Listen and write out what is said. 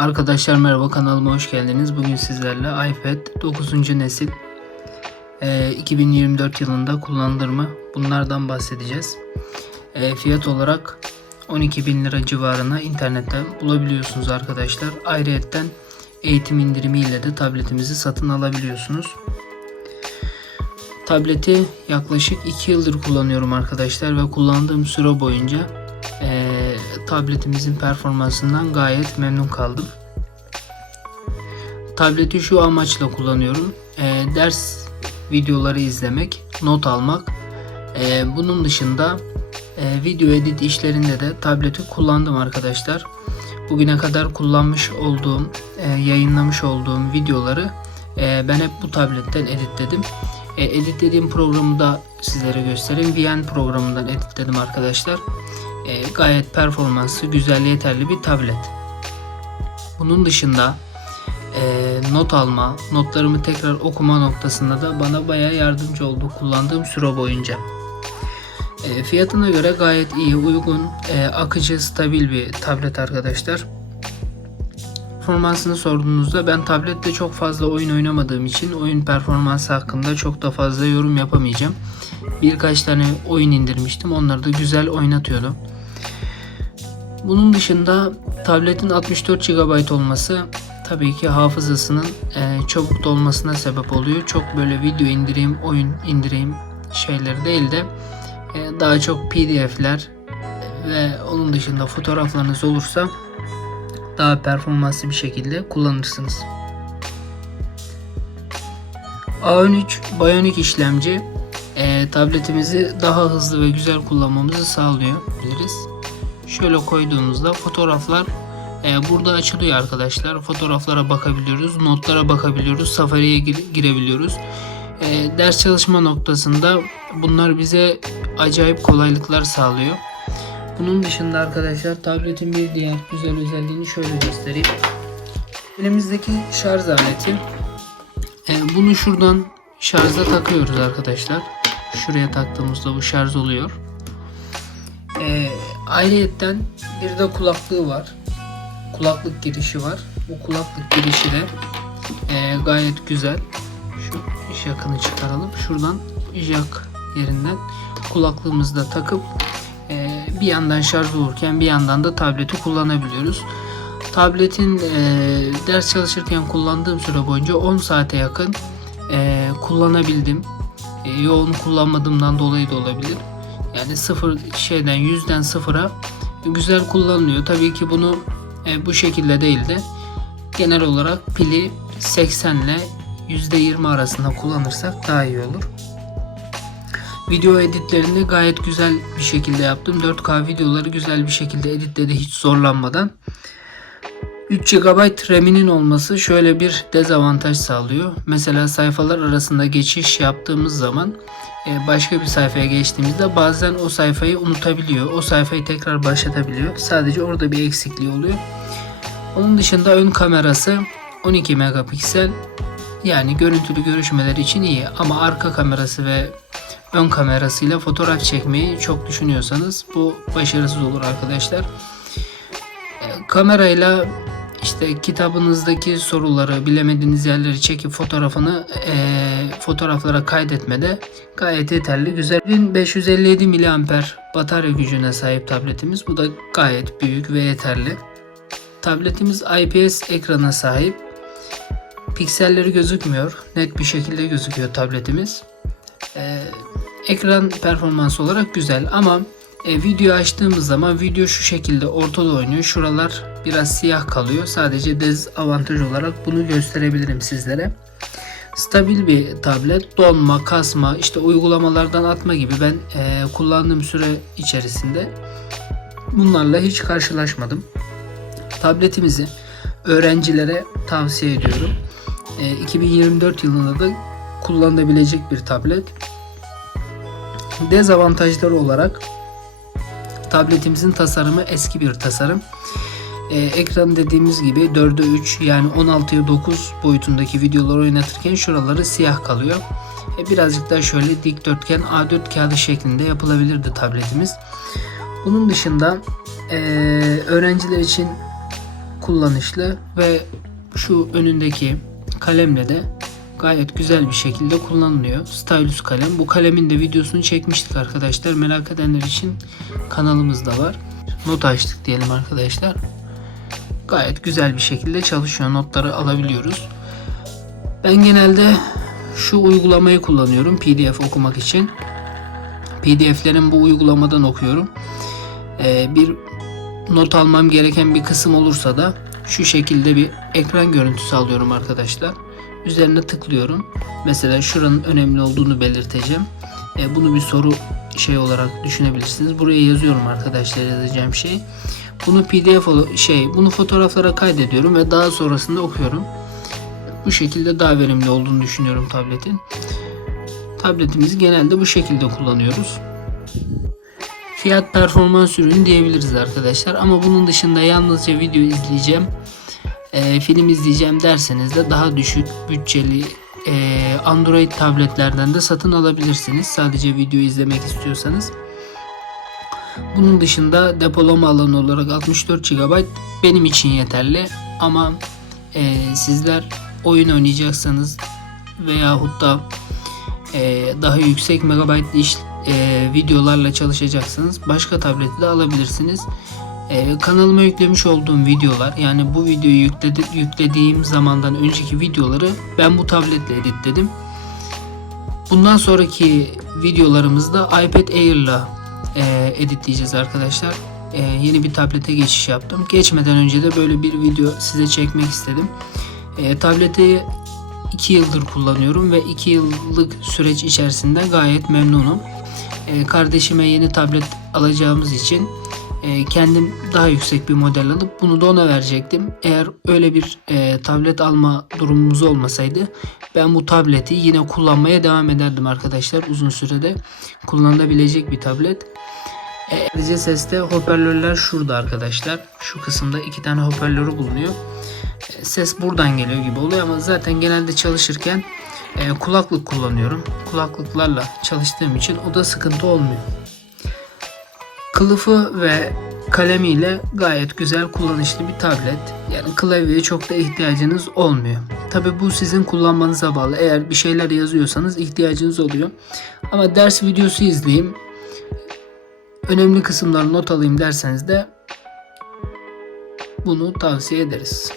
Arkadaşlar merhaba kanalıma hoş geldiniz. Bugün sizlerle iPad 9. nesil e, 2024 yılında kullandırma bunlardan bahsedeceğiz. E, fiyat olarak 12.000 lira civarına internetten bulabiliyorsunuz arkadaşlar. Ayrıyetten eğitim indirimiyle de tabletimizi satın alabiliyorsunuz. Tableti yaklaşık 2 yıldır kullanıyorum arkadaşlar ve kullandığım süre boyunca tabletimizin performansından gayet memnun kaldım. Tableti şu amaçla kullanıyorum. Eee, ders videoları izlemek, not almak. Eee, bunun dışında eee, video edit işlerinde de tableti kullandım arkadaşlar. Bugüne kadar kullanmış olduğum, eee, yayınlamış olduğum videoları eee, ben hep bu tabletten editledim. E, editlediğim programı da sizlere göstereyim. VN programından editledim arkadaşlar. E, gayet performansı güzel yeterli bir tablet. Bunun dışında e, not alma, notlarımı tekrar okuma noktasında da bana bayağı yardımcı oldu kullandığım süre boyunca. E, fiyatına göre gayet iyi, uygun, e, akıcı, stabil bir tablet arkadaşlar. Performansını sorduğunuzda ben tablette çok fazla oyun oynamadığım için oyun performansı hakkında çok da fazla yorum yapamayacağım. Birkaç tane oyun indirmiştim. Onları da güzel oynatıyordu. Bunun dışında tabletin 64 GB olması tabii ki hafızasının e, çabuk dolmasına sebep oluyor. Çok böyle video indireyim, oyun indireyim şeyleri değil de e, daha çok PDF'ler ve onun dışında fotoğraflarınız olursa daha performanslı bir şekilde kullanırsınız. A13 Bionic işlemci e, tabletimizi daha hızlı ve güzel kullanmamızı sağlıyor biliriz. Şöyle koyduğumuzda fotoğraflar e, burada açılıyor arkadaşlar. Fotoğraflara bakabiliyoruz, notlara bakabiliyoruz, Safari'ye gir- girebiliyoruz. E, ders çalışma noktasında bunlar bize acayip kolaylıklar sağlıyor. Bunun dışında arkadaşlar tabletin bir diğer güzel özelliğini şöyle göstereyim. Elimizdeki şarj aleti. E, bunu şuradan şarja takıyoruz arkadaşlar. Şuraya taktığımızda bu şarj oluyor. E, ayrıyetten bir de kulaklığı var. Kulaklık girişi var. Bu kulaklık girişi de e, gayet güzel. Şu jakını çıkaralım. Şuradan jak yerinden kulaklığımızı da takıp e, bir yandan şarj olurken bir yandan da tableti kullanabiliyoruz. Tabletin e, ders çalışırken kullandığım süre boyunca 10 saate yakın e, kullanabildim. E, yoğun kullanmadığımdan dolayı da olabilir. Yani sıfır şeyden yüzden sıfıra güzel kullanılıyor. Tabii ki bunu e, bu şekilde değil de genel olarak pili 80 ile %20 arasında kullanırsak daha iyi olur. Video editlerini gayet güzel bir şekilde yaptım. 4K videoları güzel bir şekilde editledi hiç zorlanmadan. 3 GB RAM'inin olması şöyle bir dezavantaj sağlıyor. Mesela sayfalar arasında geçiş yaptığımız zaman e, başka bir sayfaya geçtiğimizde bazen o sayfayı unutabiliyor. O sayfayı tekrar başlatabiliyor. Sadece orada bir eksikliği oluyor. Onun dışında ön kamerası 12 megapiksel. Yani görüntülü görüşmeler için iyi ama arka kamerası ve ön kamerasıyla fotoğraf çekmeyi çok düşünüyorsanız bu başarısız olur arkadaşlar. E, Kamerayla işte kitabınızdaki soruları bilemediğiniz yerleri çekip fotoğrafını e, fotoğraflara kaydetmede gayet yeterli. Güzel 1557 mAh batarya gücüne sahip tabletimiz. Bu da gayet büyük ve yeterli. Tabletimiz IPS ekrana sahip. Pikselleri gözükmüyor. Net bir şekilde gözüküyor tabletimiz. Ee, ekran performansı olarak güzel ama e, video açtığımız zaman video şu şekilde ortada oynuyor. Şuralar biraz siyah kalıyor. Sadece dezavantaj olarak bunu gösterebilirim sizlere. Stabil bir tablet. Donma, kasma, işte uygulamalardan atma gibi ben e, kullandığım süre içerisinde bunlarla hiç karşılaşmadım. Tabletimizi öğrencilere tavsiye ediyorum. E, 2024 yılında da kullanılabilecek bir tablet. Dezavantajları olarak tabletimizin tasarımı eski bir tasarım. Ee, ekran dediğimiz gibi 4'e 3 yani 16'ya 9 boyutundaki videoları oynatırken şuraları siyah kalıyor. E, birazcık daha şöyle dikdörtgen A4 kağıdı şeklinde yapılabilirdi tabletimiz. Bunun dışında e, öğrenciler için kullanışlı ve şu önündeki kalemle de gayet güzel bir şekilde kullanılıyor. Stylus kalem. Bu kalemin de videosunu çekmiştik arkadaşlar. Merak edenler için kanalımızda var. Not açtık diyelim arkadaşlar. Gayet güzel bir şekilde çalışıyor. Notları alabiliyoruz. Ben genelde şu uygulamayı kullanıyorum PDF okumak için. PDF'lerin bu uygulamadan okuyorum. Ee, bir not almam gereken bir kısım olursa da şu şekilde bir ekran görüntüsü alıyorum arkadaşlar. Üzerine tıklıyorum. Mesela şuranın önemli olduğunu belirteceğim. Ee, bunu bir soru şey olarak düşünebilirsiniz. Buraya yazıyorum arkadaşlar yazacağım şey. Bunu PDF şey bunu fotoğraflara kaydediyorum ve daha sonrasında okuyorum. Bu şekilde daha verimli olduğunu düşünüyorum tabletin. Tabletimizi genelde bu şekilde kullanıyoruz. Fiyat performans ürünü diyebiliriz arkadaşlar. Ama bunun dışında yalnızca video izleyeceğim, e, film izleyeceğim derseniz de daha düşük bütçeli e, Android tabletlerden de satın alabilirsiniz. Sadece video izlemek istiyorsanız. Bunun dışında depolama alanı olarak 64 GB benim için yeterli. Ama e, sizler oyun oynayacaksanız veyahut da e, daha yüksek megabaytlı iş, e, videolarla çalışacaksanız başka tableti de alabilirsiniz. E, kanalıma yüklemiş olduğum videolar yani bu videoyu yükledi, yüklediğim zamandan önceki videoları ben bu tabletle editledim. Bundan sonraki videolarımızda iPad Air'la e, editleyeceğiz arkadaşlar. E, yeni bir tablete geçiş yaptım. Geçmeden önce de böyle bir video size çekmek istedim. E, tableti 2 yıldır kullanıyorum ve 2 yıllık süreç içerisinde gayet memnunum. E, kardeşime yeni tablet alacağımız için e, kendim daha yüksek bir model alıp bunu da ona verecektim. Eğer öyle bir e, tablet alma durumumuz olmasaydı ben bu tableti yine kullanmaya devam ederdim arkadaşlar. Uzun sürede kullanılabilecek bir tablet. E, Ayrıca seste hoparlörler şurada arkadaşlar. Şu kısımda iki tane hoparlörü bulunuyor. E, Ses buradan geliyor gibi oluyor ama zaten genelde çalışırken e, kulaklık kullanıyorum. Kulaklıklarla çalıştığım için o da sıkıntı olmuyor. Kılıfı ve kalemiyle gayet güzel kullanışlı bir tablet. Yani klavyeye çok da ihtiyacınız olmuyor. Tabi bu sizin kullanmanıza bağlı. Eğer bir şeyler yazıyorsanız ihtiyacınız oluyor. Ama ders videosu izleyeyim. Önemli kısımları not alayım derseniz de bunu tavsiye ederiz.